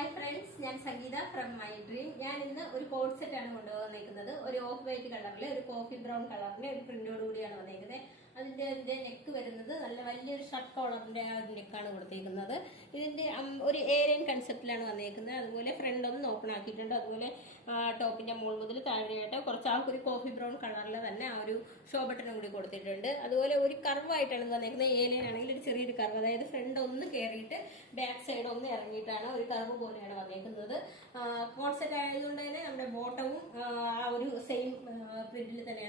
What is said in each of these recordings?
Hi friends ഞാൻ സംഗീത from my dream ഞാൻ ഇന്ന് ഒരു കോഡ് സെറ്റ് ആണ് കൊണ്ടുവന്നേക്കുന്നത്. ഒരു ഓഫ് വൈറ്റ് കളറിൽ ഒരു കോഫി ബ്രൗൺ കളറിൽ ഒരു പ്രിന്റോട് കൂടിയാണ് അതിന്റെ അതിന്റെ നെക്ക് വരുന്നത് നല്ല വലിയൊരു ഷർട്ട് കോളറിന്റെ ആ ഒരു നെക്കാണ് കൊടുത്തേക്കുന്നത്. ഇതിന്റെ ഒരു ഏരിയൻ കൺസെപ്റ്റിലാണ് വന്നേക്കുന്നത്. അതുപോലെ ഫ്രണ്ട് ഒന്ന് ഓപ്പൺ ആക്കിയിട്ടുണ്ട്. അതുപോലെ ടോപ്പിന്റെ മുകൾ മുതൽ താഴെയായിട്ട് കുറച്ച് ആ ഒരു കോഫി ബ്രൗൺ കളറിൽ തന്നെ ആ ഒരു ഷോ ബട്ടണും കൂടി കൊടുത്തിട്ടുണ്ട്. അതുപോലെ ഒരു കർവായിട്ടാണ് വന്നേക്കുന്നത്. ഏലിയൻ ആണെങ്കിൽ ഒരു ചെറിയൊരു കർവ് അതായത് ഫ്രണ്ട് ഒന്ന് കയറിയിട്ട് ബാക്ക് സൈഡ് ഒന്ന് ഇറങ്ങിയിട്ടാണ് ഒരു കർവ് പോലെയാണ് വന്നേക്കുന്നത്. കോൺസെപ്റ്റ് ആയതുകൊണ്ട് തന്നെ നമ്മുടെ ബോട്ടവും ആ ഒരു സെയിം പ്രിന്റിൽ വന്നേക്കുന്നത്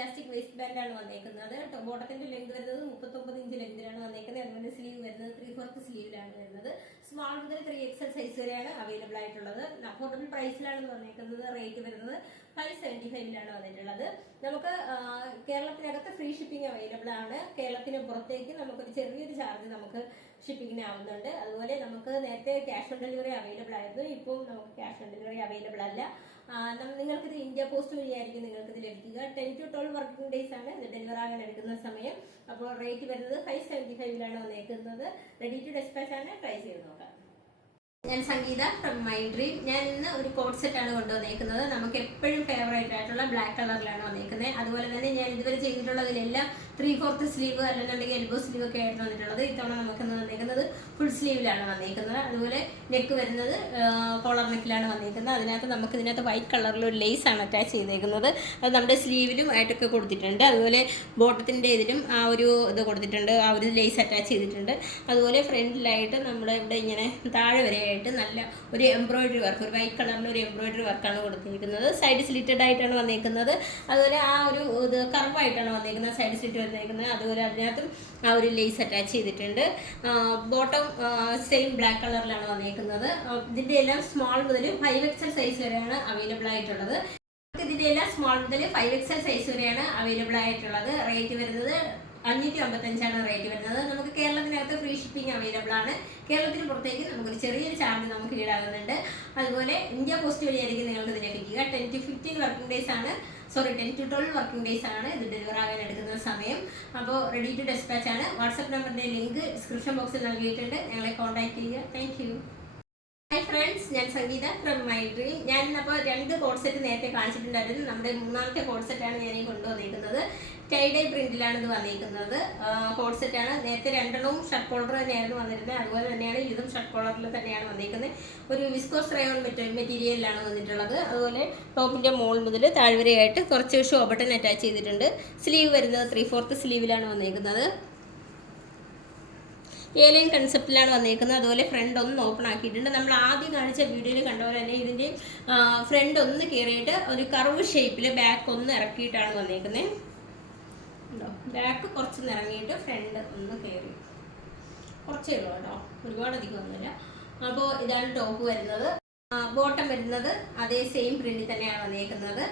ഇലാസ്റ്റിക് വേസ്റ്റ് ബാൻഡാണ് വന്നേക്കുന്നത്. ബോട്ടത്തിന്റെ ലെങ്ത് വരുന്നത് മുപ്പത്തൊമ്പത് ഇഞ്ച് ലെങ്തിലാണ് വന്നേക്കുന്നത്. അതുപോലെ സ്ലീവ് വരുന്നത് ത്രീ ഫോർത്ത് സ്ലീവിലാണ് വരുന്നത്. സ്മാൾ മുതൽ ത്രീ എക്സൽ സൈസ് വരെയാണ് അവൈലബിൾ ആയിട്ടുള്ളത്. അഫോർഡബിൾ പ്രൈസിലാണ് വന്നേക്കുന്നത്. റേറ്റ് വരുന്നത് ഫൈവ് സെവന്റി ഫൈവിലാണ് വന്നിട്ടുള്ളത്. നമുക്ക് കേരളത്തിനകത്ത് ഫ്രീ ഷിപ്പിംഗ് അവൈലബിൾ ആണ്. കേരളത്തിന് പുറത്തേക്ക് നമുക്കൊരു ചെറിയൊരു ചാർജ് നമുക്ക് ഷിപ്പിങ്ങിന് ആവുന്നുണ്ട്. അതുപോലെ നമുക്ക് നേരത്തെ ക്യാഷ് ഓൺ ഡെലിവറി അവൈലബിൾ ആയിരുന്നു. ഇപ്പോൾ നമുക്ക് ക്യാഷ് ഓൺ ഡെലിവറി അവൈലബിൾ അല്ല. നിങ്ങൾക്കിത് ഇന്ത്യ പോസ്റ്റ് വഴിയായിരിക്കും നിങ്ങൾക്കിത് ലഭിക്കുക. Ten to twelve working days ആണ് ഇത് ഡെലിവർ ആകാൻ എടുക്കുന്ന സമയം. അപ്പോൾ റേറ്റ് വരുന്നത് ഫൈവ് സെവന്റി ഫൈവിലാണ് വന്നേക്കുന്നത്. റെഡി ടു ഡെസ്പാച്ച് ആണ്. ട്രൈ ചെയ്ത് നോക്കാം. ഞാൻ സംഗീത ഫ്രം മൈ ഡ്രീം ഞാൻ ഇന്ന് ഒരു കോഡ് സെറ്റാണ് കൊണ്ടുവന്നേക്കുന്നത്. നമുക്ക് എപ്പോഴും ഫേവറേറ്റ് ആയിട്ടുള്ള ബ്ലാക്ക് കളറിലാണ് വന്നേക്കുന്നത് അതുപോലെ തന്നെ ഞാൻ ഇതുവരെ ചെയ്തിട്ടുള്ളതിലെല്ലാം ത്രീ ഫോർത്ത് സ്ലീവ് അല്ലെന്നുണ്ടെങ്കിൽ എൽബോ സ്ലീവ് ഒക്കെ ആയിട്ട് വന്നിട്ടുള്ളത്. ഇത്തവണ നമുക്ക് വന്നേക്കുന്നത് ഫുൾ സ്ലീവിലാണ് വന്നേക്കുന്നത്. അതുപോലെ നെക്ക് വരുന്നത് കോളർ നെക്കിലാണ് വന്നേക്കുന്നത്. അതിനകത്ത് നമുക്ക് ഇതിനകത്ത് വൈറ്റ് കളറിൽ ഒരു ലേസ് ആണ് അറ്റാച്ച് ചെയ്തേക്കുന്നത്. അത് നമ്മുടെ സ്ലീവിലും ആയിട്ടൊക്കെ കൊടുത്തിട്ടുണ്ട്. അതുപോലെ ബോട്ടത്തിന്റെ ഇതിലും ആ ഒരു ഇത് കൊടുത്തിട്ടുണ്ട്. ആ ഒരു ലേസ് അറ്റാച്ച് ചെയ്തിട്ടുണ്ട്. അതുപോലെ ഫ്രണ്ടിലായിട്ട് നമ്മുടെ ഇവിടെ ഇങ്ങനെ താഴെ വരെയായിട്ട് നല്ല ഒരു എംബ്രോയിഡറി വർക്ക് ഒരു വൈറ്റ് കളറിൽ ഒരു എംബ്രോയിഡറി വർക്കാണ് കൊടുത്തിരിക്കുന്നത്. സൈഡ് സ്ലിറ്റഡ് ആയിട്ടാണ് വന്നിരിക്കുന്നത് അതുപോലെ ആ ഒരു ഇത് കർവായിട്ടാണ് വന്നേക്കുന്നത്. സൈഡ് സ്ലിറ്റ് വന്നിരിക്കുന്നത് അതുപോലെ അതിനകത്തും ആ ഒരു ലേസ് അറ്റാച്ച് ചെയ്തിട്ടുണ്ട്. ബോട്ടം സെയിം ബ്ലാക്ക് കളറിലാണ് വന്നിരിക്കുന്നത് ഇതിന്റെ എല്ലാം സ്മോൾ മുതൽ ഫൈവ് എക്സൽ സൈസ് വരെയാണ് അവൈലബിൾ ആയിട്ടുള്ളത്. ഇതിന്റെ എല്ലാം സ്മോൾ മുതൽ ഫൈവ് എക്സൽ സൈസ് വരെയാണ് അവൈലബിൾ ആയിട്ടുള്ളത്. റേറ്റ് വരുന്നത് അഞ്ഞൂറ്റി അമ്പത്തഞ്ചാണ് റേറ്റ് വരുന്നത് നമുക്ക് കേരളത്തിനകത്ത് ഫ്രീ ഷിപ്പിംഗ് അവൈലബിൾ ആണ്. കേരളത്തിന് പുറത്തേക്ക് നമുക്കൊരു ചെറിയൊരു ചാർജ് നമുക്ക് ഈടാകുന്നുണ്ട്. അതുപോലെ ഇന്ത്യ പോസ്റ്റ് വഴിയായിരിക്കും നിങ്ങൾക്ക് ഇത് ലഭിക്കുക. Ten to fifteen working days ആണ്. Sorry ten to twelve working days ആണ് ഇത് ഡെലിവർ ആകാൻ എടുക്കുന്ന സമയം. അപ്പോൾ റെഡി ടു ഡെസ്പാച്ച് ആണ്. വാട്സപ്പ് നമ്പറിന്റെ ലിങ്ക് ഡിസ്ക്രിപ്ഷൻ ബോക്സിൽ നൽകിയിട്ടുണ്ട്. ഞങ്ങളെ കോൺടാക്ട് ചെയ്യുക. താങ്ക് ഹായ് ഫ്രണ്ട്സ് ഞാൻ സംഗീത ഫ്രം മൈ ഡ്രീം ഞാൻ അപ്പോൾ രണ്ട് കോൺസെപ്റ്റ് നേരത്തെ കാണിച്ചിട്ടുണ്ടായിരുന്നു. നമ്മുടെ മൂന്നാമത്തെ കോൺസെപ്റ്റാണ് ഞാൻ ഈ കൊണ്ടുവന്നിരിക്കുന്നത് ടൈഡൈ പ്രിന്റിലാണ് ഇത് വന്നിരിക്കുന്നത് കോൺസെപ്റ്റാണ് നേരത്തെ രണ്ടെണ്ണവും ഷർട്ട് കോളർ തന്നെയായിരുന്നു വന്നിരുന്നത്. അതുപോലെ തന്നെയാണ് ഇതും ഷർട്ട് കോളറിൽ തന്നെയാണ് വന്നിരിക്കുന്നത് ഒരു വിസ്കോസ് റയോൺ മെറ്റീരിയലിലാണ് വന്നിട്ടുള്ളത്. അതുപോലെ ടോപ്പിന്റെ മോൾ മുതൽ താഴ്വരയായിട്ട് കുറച്ച് ഷോ ബട്ടൺ അറ്റാച്ച് ചെയ്തിട്ടുണ്ട്. സ്ലീവ് വരുന്നത് ത്രീ ഫോർത്ത് സ്ലീവിലാണ് വന്നിരിക്കുന്നത് ഏലൈൻ കൺസെപ്റ്റിലാണ് വന്നിരിക്കുന്നത് അതുപോലെ ഫ്രണ്ട് ഒന്ന് ഓപ്പൺ ആക്കിയിട്ടുണ്ട്. നമ്മൾ ആദ്യം കാണിച്ച വീഡിയോയിൽ കണ്ട പോലെ തന്നെ ഇതിന്റെ ഫ്രണ്ട് ഒന്ന് കയറിയിട്ട് ഒരു കർവ് ഷേപ്പിൽ ബാക്ക് ഒന്ന് ഇറക്കിയിട്ടാണ് വന്നിരിക്കുന്നത് ബാക്ക് കുറച്ച് ഇറങ്ങിയിട്ട് ഫ്രണ്ട് ഒന്ന് കയറി കുറച്ചേ ഉള്ളൂ കേട്ടോ. ഒരുപാടധികം ഒന്നുമില്ല. അപ്പോൾ ഇതാണ് ടോപ്പ് വരുന്നത്. ബോട്ടം വരുന്നത് അതേ സെയിം പ്രിന്റിൽ തന്നെയാണ് വന്നേക്കുന്നത്.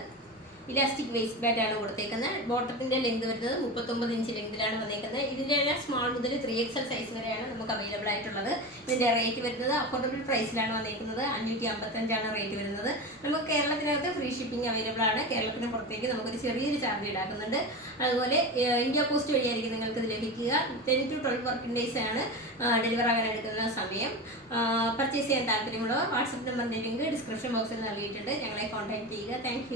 ഇലാസ്റ്റിക് വേസ്റ്റ് ബാറ്റ് ആണ് കൊടുത്തേക്കുന്നത്. ബോട്ടത്തിന്റെ ലെങ്ത് വരുന്നത് മുപ്പത്തൊമ്പത് ഇഞ്ച് ലെങ്തിലാണ് വന്നേക്കുന്നത്. എല്ലാം സ്മാൾ മുതൽ ത്രീ എക്സൽ സൈസ് വരെയാണ് നമുക്ക് അവൈലബിൾ ആയിട്ടുള്ളത്. ഇതിന്റെ റേറ്റ് വരുന്നത് അഫോർഡബിൾ പ്രൈസിലാണ് വന്നേക്കുന്നത്. അഞ്ഞൂറ്റി അമ്പത്തഞ്ചാണ് റേറ്റ് വരുന്നത്. നമുക്ക് കേരളത്തിനകത്ത് ഫ്രീ ഷിപ്പിംഗ് അവൈലബിൾ ആണ്. കേരളത്തിന് പുറത്തേക്ക് നമുക്കൊരു ചെറിയൊരു ചാർജ് ഈടാക്കുന്നുണ്ട് അതുപോലെ ഇന്ത്യ പോസ്റ്റ് വഴിയായിരിക്കും നിങ്ങൾക്ക് ഇത് ലഭിക്കുക. Ten to twelve working days ആണ് ഡെലിവർ ആകാൻ എടുക്കുന്ന സമയം. പർച്ചേസ് ചെയ്യാൻ താല്പര്യമുള്ളവർ വാട്സപ്പ് നമ്പറിന്റെ ലിങ്ക് ഡിസ്ക്രിപ്ഷൻ ബോക്സിൽ നൽകിയിട്ടുണ്ട്. ഞങ്ങളെ കോൺടാക്ട് ചെയ്യുക. താങ്ക്